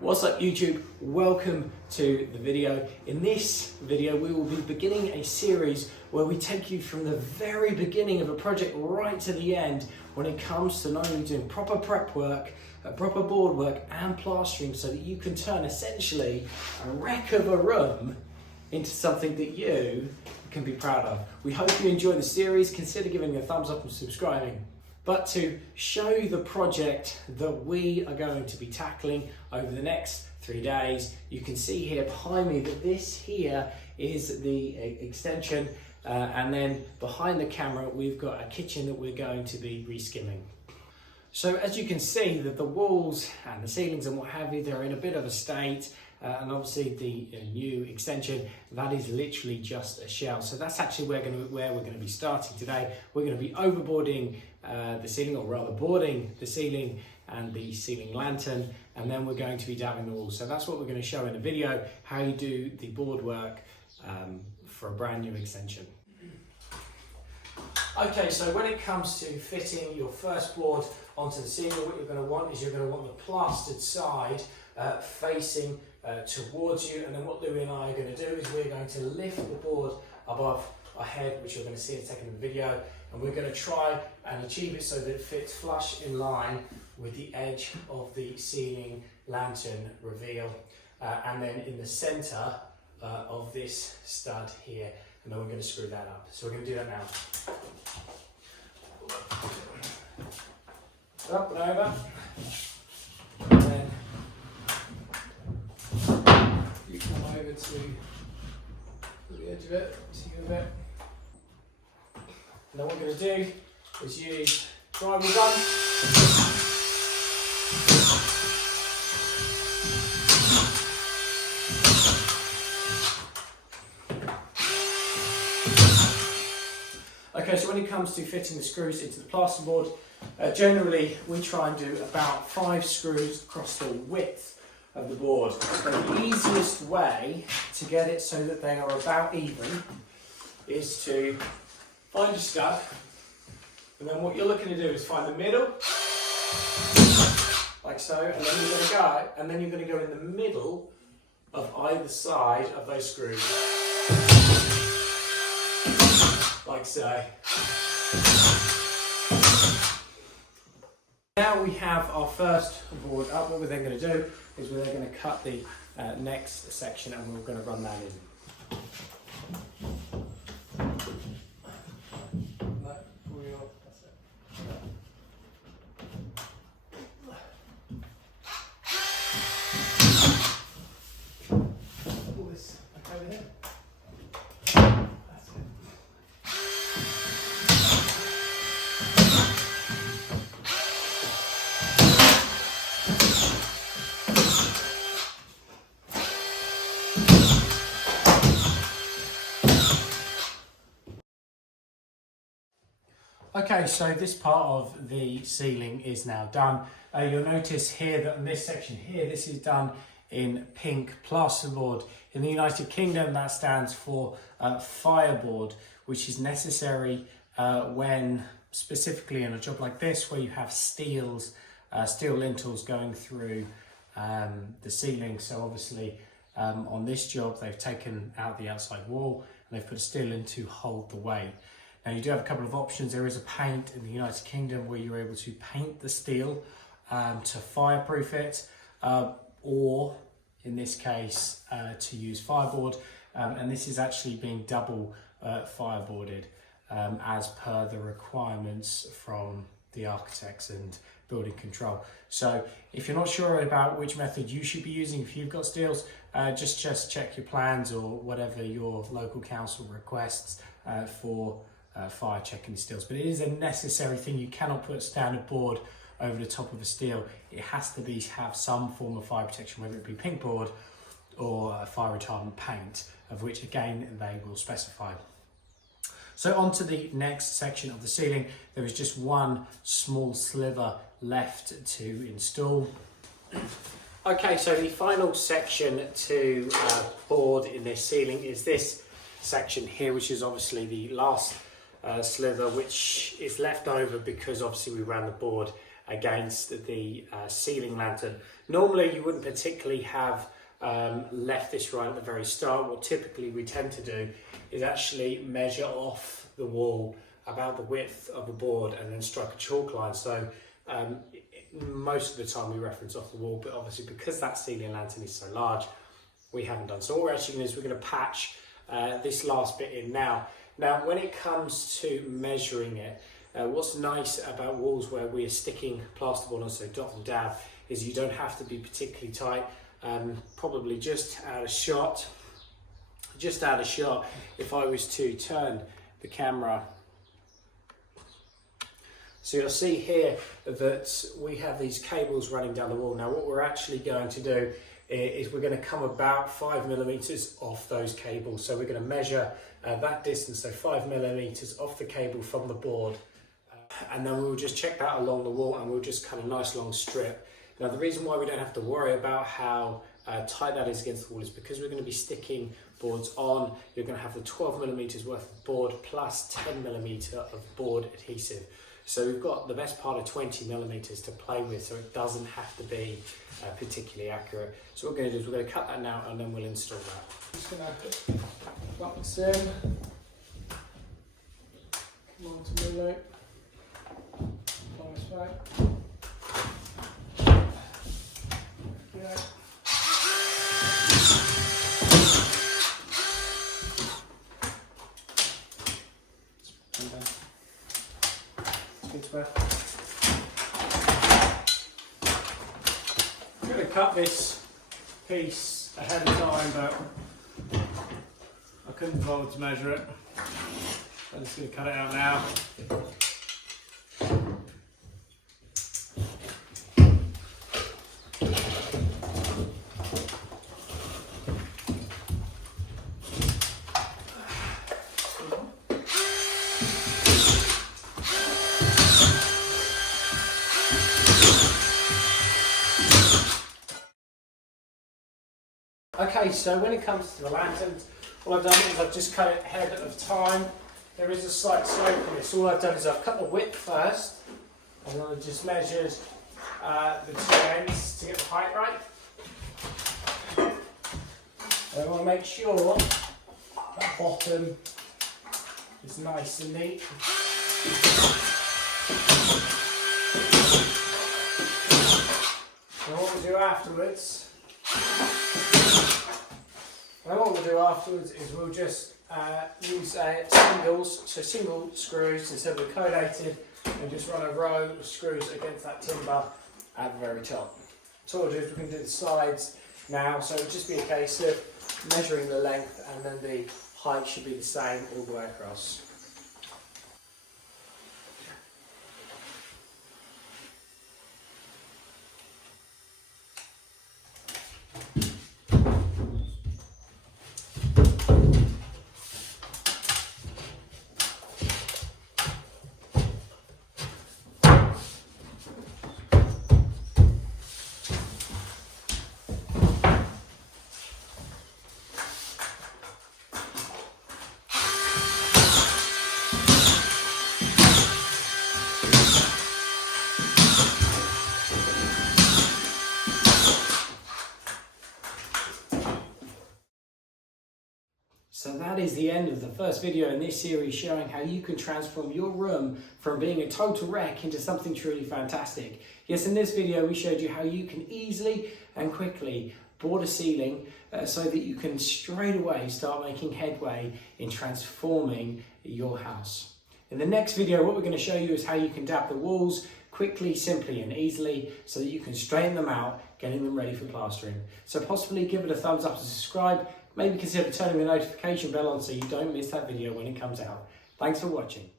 What's up YouTube? Welcome to the video. In this video we will be beginning a series where we take you from the very beginning of a project right to the end when it comes to not only doing proper prep work, proper board work and plastering, so that you can turn essentially a wreck of a room into something that you can be proud of. We hope you enjoy the series. Consider giving a thumbs up and subscribing. But to show you the project that we are going to be tackling over the next 3 days, you can see here behind me that this here is the extension, and then behind the camera we've got a kitchen that we're going to be reskimming. So as you can see, that the walls and the ceilings and what have you, they're in a bit of a state, and obviously the new extension, that is literally just a shell. So that's actually where we're going to be starting today. We're going to be overboarding the ceiling, or rather boarding the ceiling and the ceiling lantern, and then we're going to be dabbing the walls. So that's what we're going to show in the video, how you do the board work for a brand new extension. Okay, so when it comes to fitting your first board onto the ceiling, what you're going to want is you're going to want the plastered side facing towards you, and then what Louie and I are going to do is we're going to lift the board above our head, which you're going to see in a second in the video, and we're going to try and achieve it so that it fits flush in line with the edge of the ceiling lantern reveal, and then in the center of this stud here, and then we're going to screw that up. So we're going to do that now. Up and over, and then you come over to the edge of it, see a bit. And then what we're going to do is use drywall gun. Okay, so when it comes to fitting the screws into the plasterboard, generally we try and do about 5 screws across the width of the board. But the easiest way to get it so that they are about even is to find your stud, and then what you're looking to do is find the middle, like so, and then you're going to go in the middle of either side of those screws, like so. Now we have our first board up. What we're then going to do is we're then going to cut the next section, and we're going to run that in. Okay, so this part of the ceiling is now done. You'll notice here that in this section here, this is done in pink plasterboard. In the United Kingdom, that stands for fireboard, which is necessary when, specifically in a job like this, where you have steel lintels going through the ceiling. So obviously on this job, they've taken out the outside wall and they've put a steel lintel to hold the weight. Now you do have a couple of options. There is a paint in the United Kingdom where you're able to paint the steel to fireproof it, or in this case to use fireboard, and this is actually being double fireboarded as per the requirements from the architects and building control. So if you're not sure about which method you should be using, if you've got steels, just check your plans or whatever your local council requests for fire checking the steels. But it is a necessary thing. You cannot put a standard board over the top of a steel. It has to have some form of fire protection, whether it be pink board or fire retardant paint, of which again they will specify. So on to the next section of the ceiling. There is just one small sliver left to install. Okay, so the final section to board in this ceiling is this section here, which is obviously the last slither, which is left over because obviously we ran the board against the ceiling lantern. Normally you wouldn't particularly have left this right at the very start. What typically we tend to do is actually measure off the wall about the width of the board and then strike a chalk line. So most of the time we reference off the wall, but obviously because that ceiling lantern is so large, we haven't done. So what we're actually going to do is we're going to patch this last bit in now. Now when it comes to measuring it, what's nice about walls where we are sticking plasterboard on, so dot and dab, is you don't have to be particularly tight. Probably just out of shot. If I was to turn the camera, so you'll see here that we have these cables running down the wall. Now what we're actually going to do is we're going to come about 5mm off those cables. So we're going to measure that distance, so 5mm off the cable from the board, and then we'll just check that along the wall and we'll just cut a nice long strip. Now the reason why we don't have to worry about how tight that is against the wall is because we're going to be sticking boards on. You're going to have the 12mm worth of board plus 10mm of board adhesive. So we've got the best part of 20mm to play with, so it doesn't have to be particularly accurate. So what we're going to do is we're going to cut that now and then we'll install that. Just going to put this in. Come on to me, mate. On this way. Yeah. I'm going to cut this piece ahead of time, but I couldn't bother to measure it. I'm just going to cut it out now. Okay, so when it comes to the lanterns, all I've done is I've just cut it ahead of time. There is a slight slope in this. All I've done is I've cut the width first, and then I've just measured the two ends to get the height right. And I want to make sure that bottom is nice and neat. And what we'll do afterwards is we'll just use singles, so single screws instead of codated, and just run a row of screws against that timber at the very top. So what we'll do is we can do the sides now, so it'll just be a case of measuring the length and then the height should be the same all the way across. So that is the end of the first video in this series showing how you can transform your room from being a total wreck into something truly fantastic. Yes, in this video we showed you how you can easily and quickly board a ceiling so that you can straight away start making headway in transforming your house. In the next video what we're going to show you is how you can dab the walls quickly, simply and easily so that you can straighten them out, getting them ready for plastering. So possibly give it a thumbs up and subscribe. Maybe consider turning the notification bell on so you don't miss that video when it comes out. Thanks for watching.